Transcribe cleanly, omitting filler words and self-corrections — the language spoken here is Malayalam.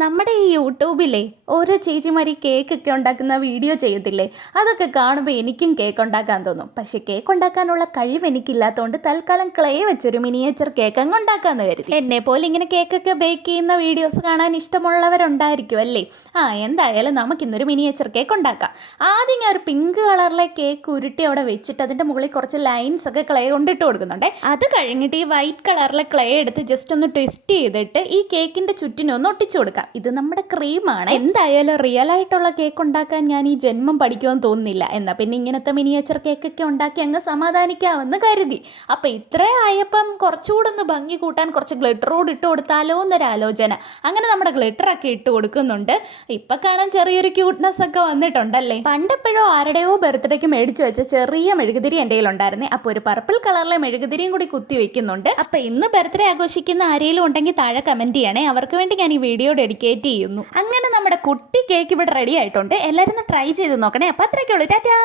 നമ്മുടെ ഈ യൂട്യൂബിലെ ഓരോ ചേച്ചിമാർ കേക്കൊക്കെ ഉണ്ടാക്കുന്ന വീഡിയോ ചെയ്യത്തില്ലേ? അതൊക്കെ കാണുമ്പോൾ എനിക്കും കേക്ക് ഉണ്ടാക്കാൻ തോന്നും. പക്ഷെ കേക്ക് ഉണ്ടാക്കാനുള്ള കഴിവ് എനിക്കില്ലാത്തതുകൊണ്ട് തൽക്കാലം ക്ലേ വെച്ചൊരു മിനിയേച്ചർ കേക്ക് അങ്ങ് ഉണ്ടാക്കാമെന്ന് കരുതി. എന്നെ പോലെ ഇങ്ങനെ കേക്കൊക്കെ ബേക്ക് ചെയ്യുന്ന വീഡിയോസ് കാണാൻ ഇഷ്ടമുള്ളവരുണ്ടായിരിക്കും അല്ലേ? എന്തായാലും നമുക്കിന്നൊരു മിനിയേച്ചർ കേക്ക് ഉണ്ടാക്കാം. ആദ്യം ഞാൻ ഒരു പിങ്ക് കളറിലെ കേക്ക് ഉരുട്ടി അവിടെ വെച്ചിട്ട് അതിൻ്റെ മുകളിൽ കുറച്ച് ലൈൻസ് ഒക്കെ ക്ലേ കൊണ്ടിട്ട് കൊടുക്കുന്നുണ്ട്. അത് കഴിഞ്ഞിട്ട് ഈ വൈറ്റ് കളറിലെ ക്ലേ എടുത്ത് ജസ്റ്റ് ഒന്ന് ട്വിസ്റ്റ് ചെയ്തിട്ട് ഈ കേക്കിൻ്റെ ചുറ്റിനൊന്ന് ഒട്ടിച്ചു കൊടുക്കാം. ഇത് നമ്മുടെ ക്രീമാണ്. എന്തായാലും റിയൽ ആയിട്ടുള്ള കേക്ക് ഉണ്ടാക്കാൻ ഞാൻ ഈ ജന്മം പഠിക്കുമെന്ന് തോന്നുന്നില്ല. എന്നാൽ പിന്നെ ഇങ്ങനത്തെ മിനിയേച്ചർ കേക്കൊക്കെ ഉണ്ടാക്കി അങ്ങ് സമാധാനിക്കാമെന്ന് കരുതി. അപ്പം ഇത്രേ ആയപ്പം കുറച്ചുകൂടെ ഒന്ന് ഭംഗി കൂട്ടാൻ കുറച്ച് ഗ്ലിറ്ററോട് ഇട്ട് കൊടുത്താലോ എന്നൊരു ആലോചന. അങ്ങനെ നമ്മുടെ ഗ്ലിറ്ററൊക്കെ ഇട്ട് കൊടുക്കുന്നുണ്ട്. ഇപ്പം കാണാൻ ചെറിയൊരു ക്യൂട്ട്നെസ് ഒക്കെ വന്നിട്ടുണ്ടല്ലേ. പണ്ടെപ്പോഴോ ആരുടെയോ ബർത്ത്ഡേക്ക് മേടിച്ചു വെച്ച ചെറിയ മെഴുകുതിരി എൻ്റെ കയ്യിലുണ്ടായിരുന്നേ. അപ്പോൾ ഒരു പർപ്പിൾ കളറിലെ മെഴുകുതിരിയും കൂടി കുത്തി വെക്കുന്നുണ്ട്. അപ്പം ഇന്ന് ബർത്ത്ഡേ ആഘോഷിക്കുന്ന ആരെങ്കിലും ഉണ്ടെങ്കിൽ താഴെ കമൻറ്റ് ചെയ്യണേ. അവർക്ക് വേണ്ടി ഞാൻ ഈ വീഡിയോ ഡെഡിക്കേറ്റ് ചെയ്യുന്നു. അങ്ങനെ നമ്മുടെ കുട്ടി കേക്ക് ഇവിടെ റെഡി ആയിട്ടുണ്ട്. എല്ലാവരും ഒന്ന് ട്രൈ ചെയ്ത് നോക്കണേ. അപ്പം അത്രയൊക്കെ ഉള്ളൂ. ടാറ്റാ.